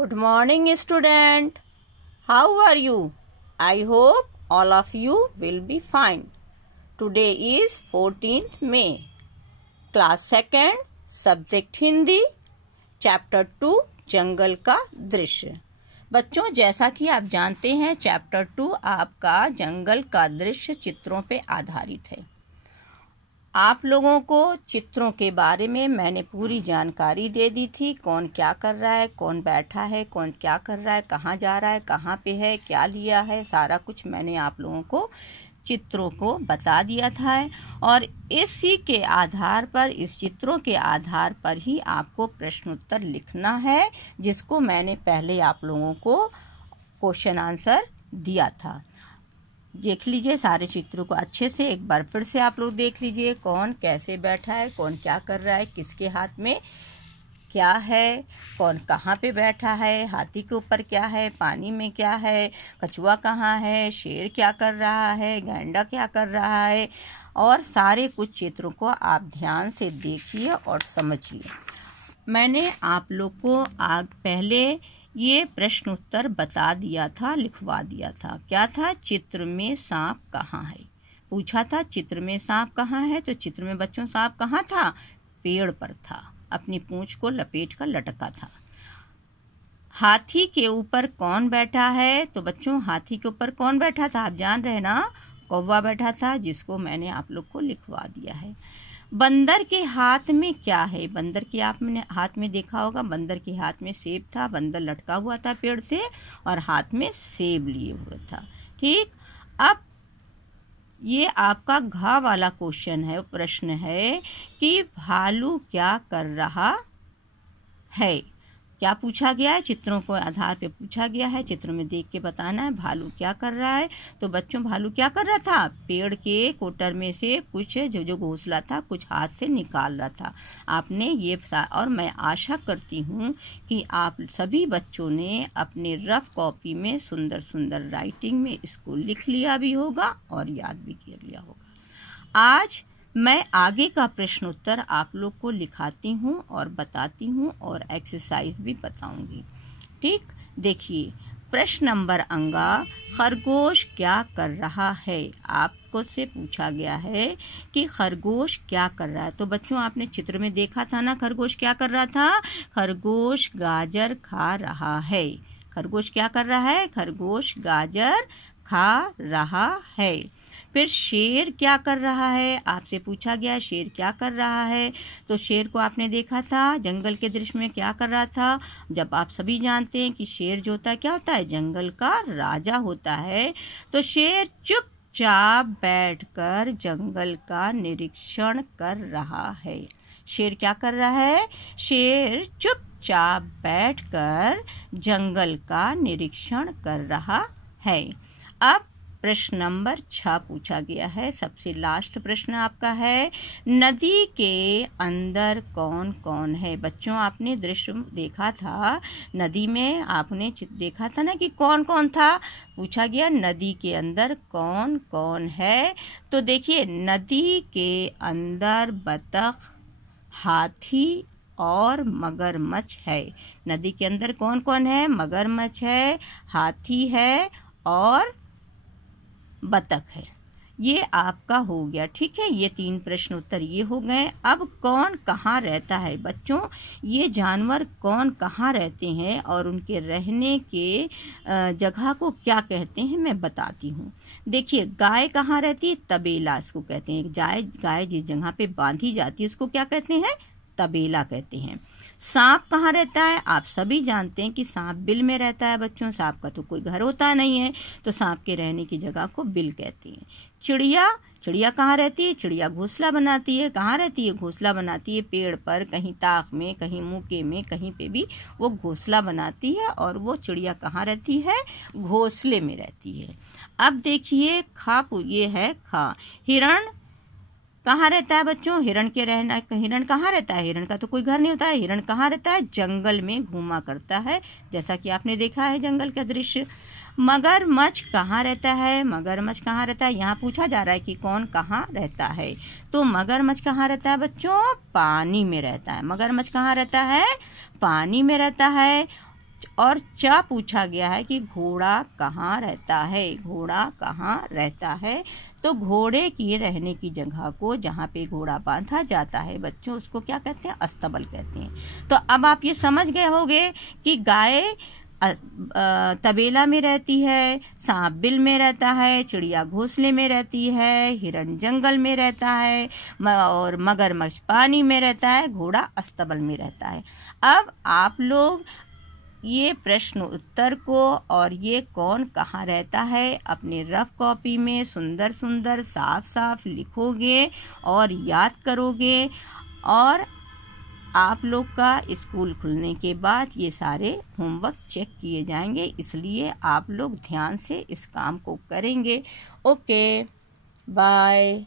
Good morning, student. How are you? I hope all of you will be fine. Today is 14th May. Class 2nd, Subject Hindi, Chapter 2, जंगल का दृश्य। बच्चों, जैसा कि आप जानते हैं, Chapter 2 आपका जंगल का दृश्य चित्रों पे आधारित है। आप लोगों को चित्रों के बारे में मैंने पूरी जानकारी दे दी थी। कौन क्या कर रहा है, कौन बैठा है, कौन क्या कर रहा है, कहाँ जा रहा है, कहाँ पे है, क्या लिया है, सारा कुछ मैंने आप लोगों को चित्रों को बता दिया था। और इसी के आधार पर, इस चित्रों के आधार पर ही आपको प्रश्न उत्तर लिखना है, जिसको मैंने पहले आप लोगों को क्वेश्चन आंसर दिया था। देख लीजिए सारे चित्रों को अच्छे से, एक बार फिर से आप लोग देख लीजिए। कौन कैसे बैठा है, कौन क्या कर रहा है, किसके हाथ में क्या है, कौन कहाँ पे बैठा है, हाथी के ऊपर क्या है, पानी में क्या है, कछुआ कहाँ है, शेर क्या कर रहा है, गैंडा क्या कर रहा है, और सारे कुछ चित्रों को आप ध्यान से देखिए और समझिए। मैंने आप लोग को पहले ये प्रश्न उत्तर बता दिया था, लिखवा दिया था। क्या था? चित्र में सांप कहाँ है पूछा था। चित्र में सांप कहाँ है? तो चित्र में बच्चों सांप कहाँ था? पेड़ पर था, अपनी पूंछ को लपेट कर लटका था। हाथी के ऊपर कौन बैठा है? तो बच्चों हाथी के ऊपर कौन बैठा था? आप जान रहे ना, कौवा बैठा था, जिसको मैंने आप लोग को लिखवा दिया है। बंदर के हाथ में क्या है? बंदर के आपने हाथ में देखा होगा, बंदर के हाथ में सेब था। बंदर लटका हुआ था पेड़ से और हाथ में सेब लिए हुए था। ठीक, अब ये आपका घ वाला क्वेश्चन है, प्रश्न है कि भालू क्या कर रहा है। क्या पूछा गया है? चित्रों को आधार पे पूछा गया है। चित्र में देख के बताना है भालू क्या कर रहा है। तो बच्चों भालू क्या कर रहा था? पेड़ के कोटर में से कुछ जो घोंसला था, कुछ हाथ से निकाल रहा था। आपने ये, और मैं आशा करती हूँ कि आप सभी बच्चों ने अपने रफ कॉपी में सुंदर सुंदर राइटिंग में इसको लिख लिया भी होगा और याद भी कर लिया होगा। आज मैं आगे का प्रश्न उत्तर आप लोग को लिखाती हूँ और बताती हूँ और एक्सरसाइज भी बताऊंगी। ठीक, देखिए प्रश्न नंबर अंगा, खरगोश क्या कर रहा है। आपको से पूछा गया है कि खरगोश क्या कर रहा है। तो बच्चों आपने चित्र में देखा था ना, खरगोश क्या कर रहा था? खरगोश गाजर खा रहा है। खरगोश क्या कर रहा है? खरगोश गाजर खा रहा है। फिर शेर क्या कर रहा है? आपसे पूछा गया शेर क्या कर रहा है। तो शेर को आपने देखा था जंगल के दृश्य में क्या कर रहा था। जब आप सभी जानते हैं कि शेर जो होता है क्या होता है? जंगल का राजा होता है। तो शेर चुपचाप बैठकर जंगल का निरीक्षण कर रहा है। शेर क्या कर रहा है? शेर चुपचाप बैठकर जंगल का निरीक्षण कर रहा है। अब प्रश्न नंबर 6 पूछा गया है, सबसे लास्ट प्रश्न आपका है, नदी के अंदर कौन कौन है। बच्चों आपने दृश्य देखा था, नदी में आपने देखा था ना कि कौन कौन था। पूछा गया नदी के अंदर कौन कौन है। तो देखिए नदी के अंदर बतख, हाथी और मगरमच्छ है। नदी के अंदर कौन कौन है? मगरमच्छ है, हाथी है और बतख है। ये आपका हो गया। ठीक है, ये 3 प्रश्न उत्तर ये हो गए। अब कौन कहाँ रहता है। बच्चों ये जानवर कौन कहाँ रहते हैं और उनके रहने के जगह को क्या कहते हैं मैं बताती हूँ। देखिए गाय कहाँ रहती है? तबेला इसको कहते हैं। गाय जिस जगह पे बांधी जाती है उसको क्या कहते हैं? तबेला कहते हैं। सांप कहाँ रहता है? आप सभी जानते हैं कि सांप बिल में रहता है। बच्चों सांप का तो कोई घर होता नहीं है, तो सांप के रहने की जगह को बिल कहते हैं। चिड़िया कहाँ रहती है? चिड़िया घोंसला बनाती है। कहाँ रहती है? घोंसला बनाती है पेड़ पर, कहीं ताक में, कहीं मूके में, कहीं पे भी वो घोंसला बनाती है। और वो चिड़िया कहाँ रहती है? घोंसले में रहती है। अब देखिए ये है खा, हिरण कहाँ रहता है बच्चों? हिरण कहाँ रहता है? हिरण का तो कोई घर नहीं होता है। हिरण कहाँ रहता है? जंगल में घूमा करता है, जैसा कि आपने देखा है जंगल का दृश्य। मगरमच्छ कहाँ रहता है? मगरमच्छ कहाँ रहता है? यहाँ पूछा जा रहा है कि कौन कहाँ रहता है। तो मगरमच्छ कहाँ रहता है बच्चों? पानी में रहता है। मगरमच्छ कहाँ रहता है? पानी में रहता है। और च पूछा गया है कि घोड़ा कहाँ रहता है। घोड़ा कहाँ रहता है, तो घोड़े की रहने की जगह को जहाँ पे घोड़ा बांधा जाता है बच्चों, उसको क्या कहते हैं? अस्तबल कहते हैं। तो अब आप ये समझ गए होंगे कि गाय तबेला में रहती है, सांप बिल में रहता है, चिड़िया घोंसले में रहती है, हिरण जंगल में रहता है और मगरमच्छ पानी में रहता है, घोड़ा अस्तबल में रहता है। अब आप लोग ये प्रश्न उत्तर को और ये कौन कहाँ रहता है अपने रफ कॉपी में सुंदर सुंदर साफ साफ लिखोगे और याद करोगे, और आप लोग का स्कूल खुलने के बाद ये सारे होमवर्क चेक किए जाएंगे, इसलिए आप लोग ध्यान से इस काम को करेंगे। Okay, bye.